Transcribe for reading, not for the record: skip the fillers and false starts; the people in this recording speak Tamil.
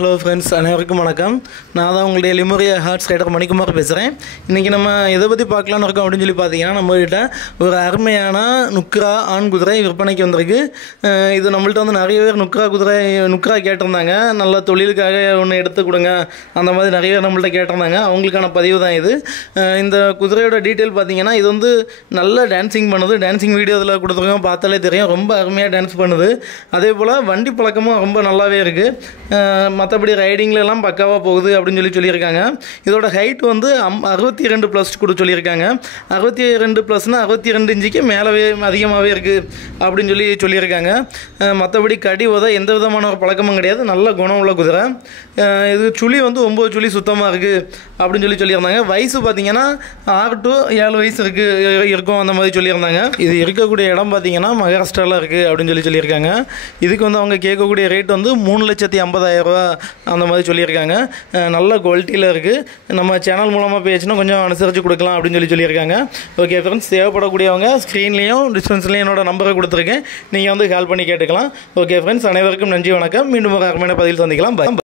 ஹலோ ஃப்ரெண்ட்ஸ், அனைவருக்கும் வணக்கம். நான் தான் உங்களுடைய லிமோரியா ஹார்ட்ஸ் ரைடர் மணிக்குமார் பேசுகிறேன். இன்றைக்கி நம்ம எதை பற்றி பார்க்கலான்னு இருக்கோம் அப்படின்னு சொல்லி பார்த்தீங்கன்னா, நம்மகிட்ட ஒரு அருமையான நுக்ரா ஆண் குதிரை விற்பனைக்கு வந்திருக்கு. இது நம்மள்ட்ட வந்து நிறைய பேர் நுக்ரா கேட்டிருந்தாங்க. நல்ல தொழிலுக்காக ஒன்று எடுத்து கொடுங்க, அந்த மாதிரி நிறைய பேர் நம்மள்ட்ட கேட்டிருந்தாங்க. அவங்களுக்கான பதிவு தான் இது. இந்த குதிரையோட டீட்டெயில் பார்த்தீங்கன்னா, இது வந்து நல்ல டான்ஸிங் பண்ணுது. டான்ஸிங் வீடியோ இதில் கொடுத்துருக்கோம், பார்த்தாலே தெரியும். ரொம்ப அருமையாக டான்ஸ் பண்ணுது. அதே போல் வண்டி பழக்கமும் ரொம்ப நல்லாவே இருக்குது. மற்றபடி ரைடிங்லலாம் பக்காவாக போகுது அப்படின்னு சொல்லியிருக்காங்க. இதோட ஹைட் வந்து 62 ப்ளஸ் கூட சொல்லியிருக்காங்க. 62 ப்ளஸ்னால் 62 இன்ச்சுக்கு மேலவே அதிகமாகவே இருக்குது அப்படின்னு சொல்லியிருக்காங்க. மற்றபடி கடி உத எந்த விதமான ஒரு பழக்கமும் கிடையாது. நல்ல குணம் உள்ள குதிரை. இது சுழி வந்து 9 சுழி சுத்தமாக இருக்குது அப்படின்னு சொல்லியிருந்தாங்க. வயசு பார்த்தீங்கன்னா 6 to 7 வயசு இருக்கும் அந்த மாதிரி சொல்லியிருந்தாங்க. இது இருக்கக்கூடிய இடம் பார்த்தீங்கன்னா மகாராஷ்டிராவில் இருக்குது அப்படின்னு சொல்லியிருக்காங்க. இதுக்கு வந்து அவங்க கேட்கக்கூடிய ரேட் வந்து 3,50,000 ரூபா அந்த மாதிரி சொல்லியிருக்காங்க. நல்ல குவாலிட்டியில் இருக்குது. நம்ம சேனல் மூலமாக பேசினா கொஞ்சம் அனுசரித்து கொடுக்கலாம் அப்படின்னு சொல்லியிருக்காங்க. ஓகே ஃப்ரெண்ட்ஸ், தேவைப்படக்கூடியவங்க ஸ்க்ரீன்லேயும் டிஸ்கிரிப்ஷன்லேயும் என்னோட நம்பரை கொடுத்துருக்கேன். நீங்கள் வந்து கால் பண்ணி கேட்டுக்கலாம். ஓகே ஃப்ரெண்ட்ஸ், அனைவருக்கும் நன்றி, வணக்கம். மீண்டும் ஒரு அருமையான பதிவில் சந்திக்கலாம். பாய்.